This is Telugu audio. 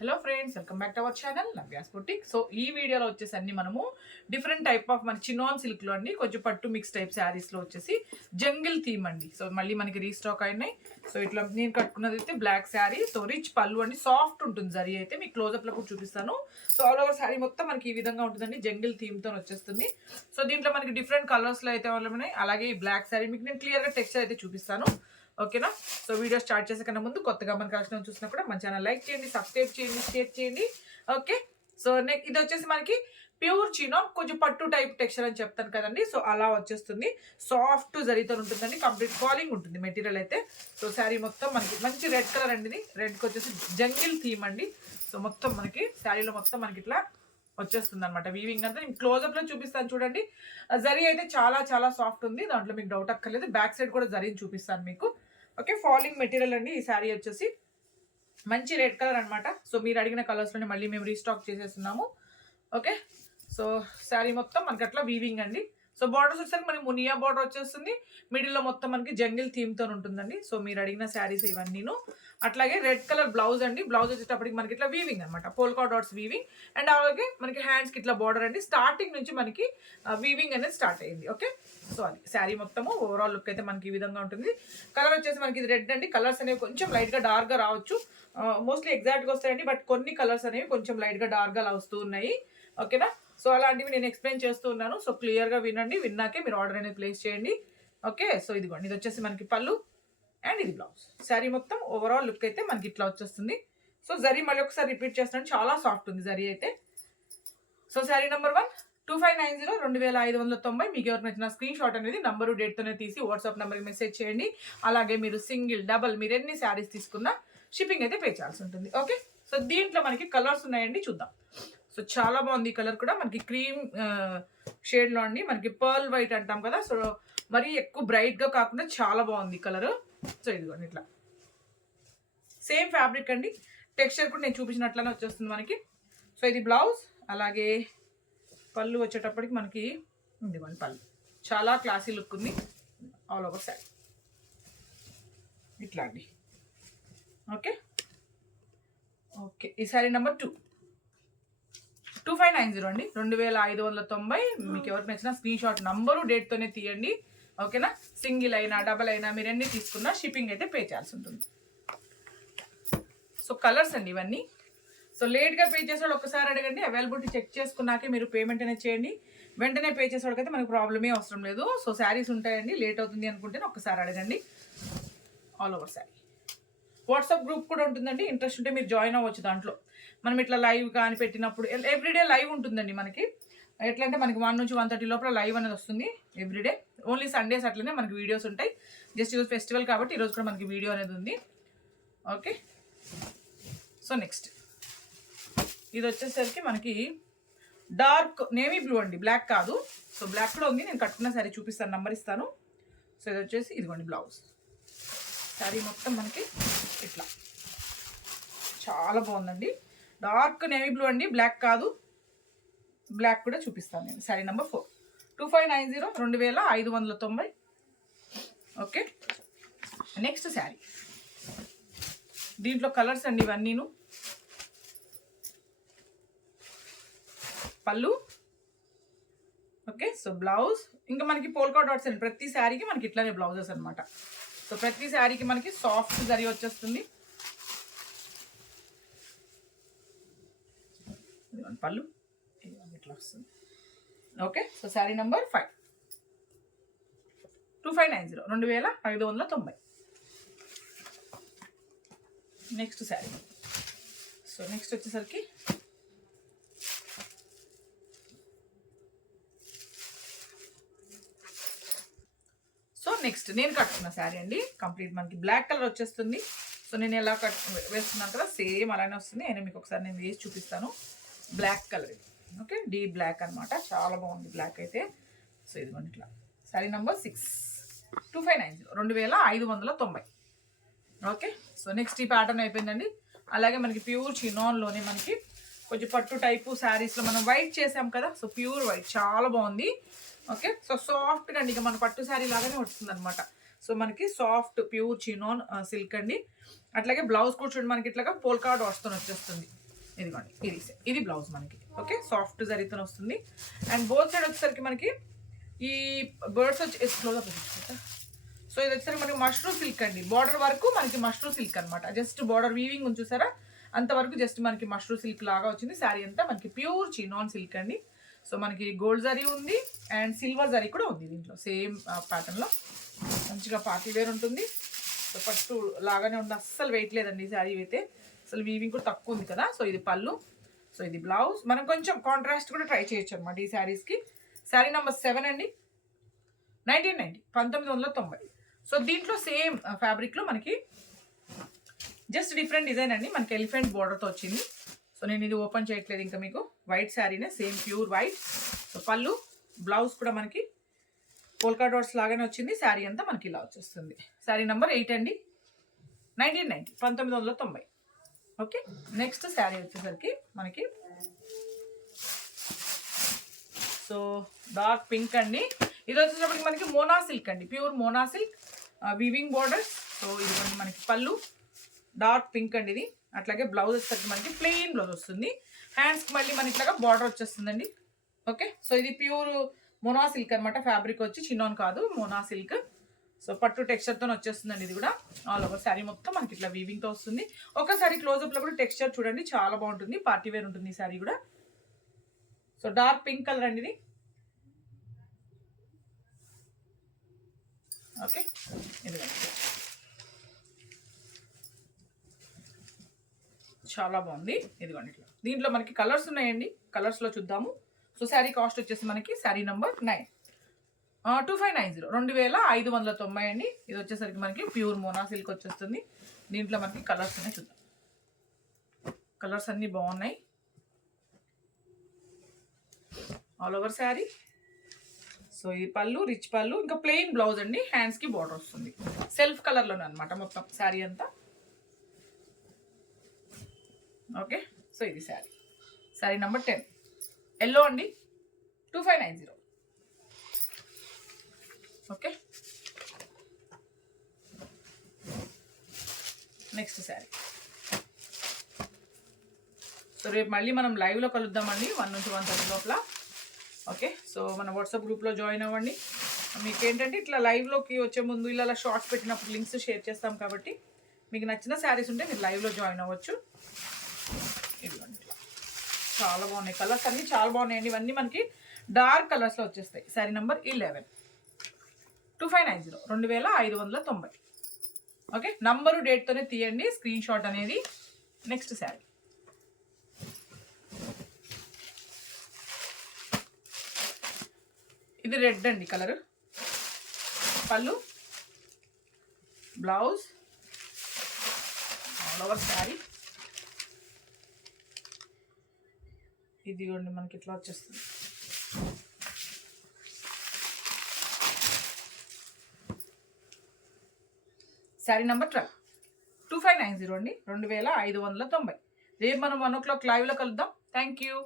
Hello friends, welcome back to our channel Navya's boutique. So ఈ వీడియోలో వచ్చేసి అన్ని మనము డిఫరెంట్ టైప్ ఆఫ్ మన చినాన్ సిల్క్లో అండి కొంచెం పట్టు మిక్స్ టైప్ శారీస్లో వచ్చేసి జంగిల్ థీమ్ అండి. సో మళ్ళీ మనకి రీస్టాక్ అయినాయి. సో ఇట్లా నేను కట్టుకున్నది అయితే బ్లాక్ శారీ. సో రిచ్ పళ్ళు అండి, సాఫ్ట్ ఉంటుంది జరీ అయితే. మీకు క్లోజప్లో కూడా చూపిస్తాను. సో ఆల్ ఓవర్ శారీ మొత్తం మనకి ఈ విధంగా ఉంటుందండి, జంగిల్ థీమ్తో వచ్చేస్తుంది. సో దీంట్లో మనకి డిఫరెంట్ కలర్స్లో అయితే ఉన్నాయి. అలాగే ఈ బ్లాక్ శారీ మీకు నేను క్లియర్గా టెక్స్చర్ అయితే చూపిస్తాను. ఓకేనా? సో వీడియో స్టార్ట్ చేసే కన్నా ముందు కొత్తగా మన కలెక్షన్ చూసినా కూడా మన ఛానల్ లైక్ చేయండి, సబ్స్క్రైబ్ చేయండి, షేర్ చేయండి. ఓకే, సో ఇది వచ్చేసి మనకి ప్యూర్ చినాన్, కొంచెం పట్టు టైప్ టెక్స్చర్ అని చెప్తాను కదండి. సో అలా వచ్చేస్తుంది, సాఫ్ట్ జరీతో ఉంటుందండి, కంప్లీట్ ఫాలింగ్ ఉంటుంది మెటీరియల్ అయితే. సో శారీ మొత్తం మనకి మంచి రెడ్ కలర్ అండి, ఇది రెడ్కి వచ్చేసి జంగిల్ థీమ్ అండి. సో మొత్తం మనకి శారీలో మొత్తం మనకి ఇట్లా వచ్చేస్తుంది అనమాట. వీవింగ్ అంతా నేను క్లోజప్ లో చూపిస్తాను చూడండి. జరీ అయితే చాలా చాలా సాఫ్ట్ ఉంది, దాంట్లో మీకు డౌట్ అక్కర్లేదు. బ్యాక్ సైడ్ కూడా జరీని చూపిస్తాను మీకు. ఓకే, ఫాలింగ్ మెటీరియల్ అండి ఈ శారీ వచ్చేసి. మంచి రెడ్ కలర్ అనమాట. సో మీరు అడిగిన కలర్స్లోనే మళ్ళీ మేము రీస్టాక్ చేసేస్తున్నాము. ఓకే, సో శారీ మొత్తం మనకి అట్లా వీవింగ్ అండి. సో బార్డర్స్ వచ్చేసరికి మనకి మునియా బార్డర్ వచ్చేస్తుంది, మిడిల్లో మొత్తం మనకి జంగిల్ థీమ్తో ఉంటుందండి. సో మీరు అడిగిన శారీస్ ఇవన్నీను. అట్లాగే రెడ్ కలర్ బ్లౌజ్ అండి. బ్లౌజ్ వచ్చేటప్పటికి మనకి ఇట్లా వీవింగ్ అనమాట, పోల్కా డాట్స్ వీవింగ్. అండ్ అలాగే మనకి హ్యాండ్స్కి ఇట్లా బార్డర్ అండి. స్టార్టింగ్ నుంచి మనకి వీవింగ్ అనేది స్టార్ట్ అయ్యింది. ఓకే, సో అది శారీ మొత్తము ఓవరాల్ లుక్ అయితే మనకి ఈ విధంగా ఉంటుంది. కలర్ వచ్చేసి మనకి ఇది రెడ్ అండి. కలర్స్ అనేవి కొంచెం లైట్గా డార్క్గా రావచ్చు, మోస్ట్లీ ఎగ్జాక్ట్గా వస్తాయండి. బట్ కొన్ని కలర్స్ అనేవి కొంచెం లైట్గా డార్క్గా అలా వస్తూ ఉన్నాయి. ఓకేనా? సో అలాంటివి నేను ఎక్స్ప్లెయిన్ చేస్తూ ఉన్నాను. సో క్లియర్గా వినండి, విన్నాకే మీరు ఆర్డర్ అనేది ప్లేస్ చేయండి. ఓకే, సో ఇదిగోండి, ఇది వచ్చేసి మనకి పళ్ళు అండ్ ఇది బ్లౌజ్. శారీ మొత్తం ఓవరాల్ లుక్ అయితే మనకి ఇట్లా వచ్చేస్తుంది. సో జరీ మళ్ళీ ఒకసారి రిపీట్ చేస్తాను, చాలా సాఫ్ట్ ఉంది జరీ అయితే. So sari number 1 2590 2590. మీకు ఎవరికి నచ్చిన స్క్రీన్ షాట్ అనేది నంబరు డేట్తోనే తీసి వాట్సాప్ నెంబర్కి మెసేజ్ చేయండి. అలాగే మీరు సింగిల్ డబల్ మీరు ఎన్ని శారీస్ తీసుకున్నా షిప్పింగ్ అయితే పే చేయాల్సి ఉంటుంది. ఓకే, సో దీంట్లో మనకి కలర్స్ ఉన్నాయండి, చూద్దాం. సో చాలా బాగుంది ఈ కలర్ కూడా. మనకి క్రీమ్ షేడ్లో అండి, మనకి పర్ల్ వైట్ అంటాం కదా. సో మరీ ఎక్కువ బ్రైట్గా కాకుండా చాలా బాగుంది కలర్. సో ఇదిగోండి ఇట్లా సేమ్ ఫ్యాబ్రిక్ అండి. టెక్స్చర్ కూడా నేను చూపించినట్లనే వచ్చేస్తుంది మనకి. సో ఇది బ్లౌజ్. అలాగే పళ్ళు వచ్చేటప్పటికి మనకి ఇదిగోండి పళ్ళు, చాలా క్లాసీ లుక్ ఉంది ఆల్ ఓవర్ సైడ్ ఇట్లా అండి. ఓకే ఓకే, ఈ సారీ నెంబర్ 2 2590 అండి, 2590. మీకు ఎవరికి నచ్చిన స్క్రీన్ షాట్ నంబరు డేట్తోనే తీయండి. ఓకేనా? సింగిల్ అయినా డబల్ అయినా మీరు ఎన్ని తీసుకున్నా షిప్పింగ్ అయితే పే చేయాల్సి ఉంటుంది. సో కలర్స్ అండి ఇవన్నీ. సో లేట్గా పే చేసేవాళ్ళు ఒకసారి అడగండి, అవైలబిలిటీ చెక్ చేసుకున్నాకే మీరు పేమెంట్ అనేది చేయండి. వెంటనే పే చేసేవాళ్ళకైతే మనకు ప్రాబ్లమే అవసరం లేదు. సో శారీస్ ఉంటాయండి, లేట్ అవుతుంది అనుకుంటే ఒకసారి అడగండి. All over sari. WhatsApp group కూడా ఉంటుందండి, ఇంట్రెస్ట్ ఉంటే మీరు జాయిన్ అవ్వచ్చు. దాంట్లో మనం ఇట్లా లైవ్ కానీ పెట్టినప్పుడు ఎవ్రీడే లైవ్ ఉంటుందండి మనకి. ఎట్లా అంటే మనకి 1 నుంచి 1:30 లోపల లైవ్ అనేది వస్తుంది ఎవ్రీడే. ఓన్లీ సండేస్ అట్లనే మనకి వీడియోస్ ఉంటాయి. జస్ట్ ఈరోజు ఫెస్టివల్ కాబట్టి ఈరోజు కూడా మనకి వీడియో అనేది ఉంది. ఓకే, సో నెక్స్ట్ ఇది వచ్చేసరికి మనకి డార్క్ నేవీ బ్లూ అండి, బ్లాక్ కాదు. సో బ్లాక్ కూడా ఉంది, నేను కట్టుకున్న శారీ చూపిస్తాను, నెంబర్ ఇస్తాను. సో ఇది వచ్చేసి ఇదిగోండి బ్లౌజ్. శారీ మొత్తం మనకి ఇట్లా చాలా బాగుందండి. డార్క్ నేవీ బ్లూ అండి, బ్లాక్ కాదు. బ్లాక్ కూడా చూపిస్తాను నేను. Sari number 4 2590 2590. Okay, next sari. దీంట్లో కలర్స్ అండి ఇవన్నీను. పళ్ళు. Okay, so blouse. ఇంకా మనకి పోల్కా డాట్స్ అండి, ప్రతి శారీకి మనకి ఇట్లానే బ్లౌజెస్ అనమాట. సో ప్రతి శారీకి మనకి సాఫ్ట్ జరీ వచ్చేస్తుంది. పళ్ళు ఇట్లా వస్తుంది. Okay, so sari number 5 2590 2590. Next sari. So next వచ్చేసరికి సో నెక్స్ట్ నేను కట్టుకున్న శారీ అండి, కంప్లీట్ మనకి బ్లాక్ కలర్ వచ్చేస్తుంది. సో నేను ఎలా వేస్తున్నాను కదా సేమ్ అలానే వస్తుంది. నేను మీకు ఒకసారి నేను వేసి చూపిస్తాను. బ్లాక్ కలర్ ఇది. ఓకే, డీప్ బ్లాక్ అనమాట, చాలా బాగుంది బ్లాక్ అయితే. సో ఇదిగోండి ఇట్లా. Sari number 6 2590 2590. Okay, so next ఈ ప్యాటర్న్ అయిపోయిందండి. అలాగే మనకి ప్యూర్ చినాన్లోనే మనకి కొంచెం పట్టు టైపు శారీస్లో మనం వైట్ చేసాం కదా. సో ప్యూర్ వైట్ చాలా బాగుంది. ఓకే, సో సాఫ్ట్గా అండి, ఇక మన పట్టు శారీ లాగానే వస్తుంది అనమాట. సో మనకి సాఫ్ట్ ప్యూర్ చినాన్ సిల్క్ అండి. అట్లాగే బ్లౌజ్ కూడా చూడండి మనకి ఇట్లాగా పోల్కా డాట్స్తో వచ్చేస్తుంది. ఇదిగోండి ఇది బ్లౌజ్ మనకి. ఓకే, సాఫ్ట్ జరీతో వస్తుంది. అండ్ బోత్ సైడ్ వచ్చేసరికి మనకి ఈ బర్డ్స్ వచ్చి క్లోజ్. సో ఇది వచ్చేసరికి మనకి మష్రూమ్ సిల్క్ అండి. బార్డర్ వరకు మనకి మష్రూమ్ సిల్క్ అనమాట. జస్ట్ బార్డర్ వీవింగ్ ఉంది చూసారా, అంతవరకు జస్ట్ మనకి మష్రూమ్ సిల్క్ లాగా వచ్చింది. శారీ అంతా మనకి ప్యూర్ చినాన్ సిల్క్ అండి. సో మనకి గోల్డ్ జరీ ఉంది అండ్ సిల్వర్ జరీ కూడా ఉంది దీంట్లో. సేమ్ ప్యాటర్న్లో మంచిగా పార్టీ వేర్ ఉంటుంది. సో పట్టు లాగానే ఉంది, అస్సలు వెయిట్ లేదండి ఈ శారీ అయితే. అసలు వీవింగ్ కూడా తక్కువ ఉంది కదా. సో ఇది పళ్ళు, సో ఇది బ్లౌజ్. మనం కొంచెం కాంట్రాస్ట్ కూడా ట్రై చేయొచ్చు అనమాట ఈ శారీస్కి. శారీ నెంబర్ 7 అండి, 1990, 1990. సో దీంట్లో సేమ్ ఫ్యాబ్రిక్లో మనకి జస్ట్ డిఫరెంట్ డిజైన్ అండి. మనకి ఎలిఫెంట్ బోర్డర్తో వచ్చింది. సో నేను ఇది ఓపెన్ చేయట్లేదు ఇంకా మీకు. వైట్ శారీనే, సేమ్ ప్యూర్ వైట్. సో పళ్ళు, బ్లౌజ్ కూడా మనకి పోల్కా డాట్స్ లాగానే వచ్చింది. శారీ అంతా మనకి ఇలా వచ్చేస్తుంది. శారీ నెంబర్ 8 అండి, 1990, 1990. ఓకే, నెక్స్ట్ శారీ వచ్చేసరికి మనకి సో డార్క్ పింక్ అండి. ఇది వచ్చేటప్పటికి మనకి మోనా సిల్క్ అండి, pure Mona silk weaving borders. So ఇది మనకి పళ్ళు డార్క్ పింక్ అండి ఇది. అట్లాగే బ్లౌజ్ వచ్చేసరికి మనకి ప్లెయిన్ బ్లౌజ్ వస్తుంది. హ్యాండ్స్కి మళ్ళీ మనకి ఇట్లాగా బార్డర్ వచ్చేస్తుందండి. ఓకే, సో ఇది ప్యూర్ మోనా సిల్క్ అనమాట. ఫ్యాబ్రిక్ వచ్చి చినాన్ కాదు, మోనా సిల్క్. సో పట్టు టెక్స్చర్తో వచ్చేస్తుందండి ఇది కూడా. ఆల్ ఓవర్ శారీ మొత్తం మనకి ఇట్లా వీవింగ్తో వస్తుంది. ఒకసారి క్లోజప్లో కూడా టెక్స్చర్ చూడండి, చాలా బాగుంటుంది. పార్టీ వేర్ ఉంటుంది ఈ శారీ కూడా. సో డార్క్ పింక్ కలర్ అండి ఇది. ఓకే, ఇది చాలా బాగుంది. ఇదిగోండి ఇట్లా. దీంట్లో మనకి కలర్స్ ఉన్నాయండి, కలర్స్లో చూద్దాము. సో శారీ కాస్ట్ వచ్చేసి మనకి శారీ నెంబర్ 9, 2590, 2590 అండి. ఇది వచ్చేసరికి మనకి ప్యూర్ మోనా సిల్క్ వచ్చేస్తుంది. దీంట్లో మనకి కలర్స్ ఉన్నాయి, చూద్దాం. కలర్స్ అన్నీ బాగున్నాయి. All over sari. సో ఈ పళ్ళు, రిచ్ పళ్ళు, ఇంకా ప్లెయిన్ బ్లౌజ్ అండి. హ్యాండ్స్కి బార్డర్ వస్తుంది. సెల్ఫ్ కలర్లోనే అనమాట మొత్తం శారీ అంతా. ఓకే, సో ఇది శారీ. శారీ నెంబర్ 10, ఎల్లో అండి, 2590. Okay, next sari. సో రేపు మళ్ళీ మనం లైవ్లో కలుద్దామండి 1 నుంచి 1:30 లోపల. ఓకే, సో మన వాట్సాప్ గ్రూప్లో జాయిన్ అవ్వండి. మీకు ఏంటంటే ఇట్లా లైవ్లోకి వచ్చే ముందు ఇలా షార్ట్స్ పెట్టినప్పుడు లింక్స్ షేర్ చేస్తాం కాబట్టి మీకు నచ్చిన శారీస్ ఉంటే మీరు లైవ్లో జాయిన్ అవ్వచ్చు. ఇదిగోండి ఇట్లా చాలా బాగున్నాయి. కలర్స్ అన్నీ చాలా బాగున్నాయండి. ఇవన్నీ మనకి డార్క్ కలర్స్లో వచ్చేస్తాయి. శారీ నెంబర్ 11, 2590, 2590. ఓకే, నంబరు డేట్తోనే తీయండి స్క్రీన్ షాట్ అనేది. నెక్స్ట్ శారీ. ఇది రెడ్ అండి కలర్. పళ్ళు, బ్లౌజ్, ఆల్ ఓవర్ శారీ. ఇది మనకి ఇట్లా వచ్చేస్తుంది. శారీ నెంబర్ 12, 2590 అండి, 2590. రేపు మనం 1 o'clock లైవ్లో కలుద్దాం. Thank you.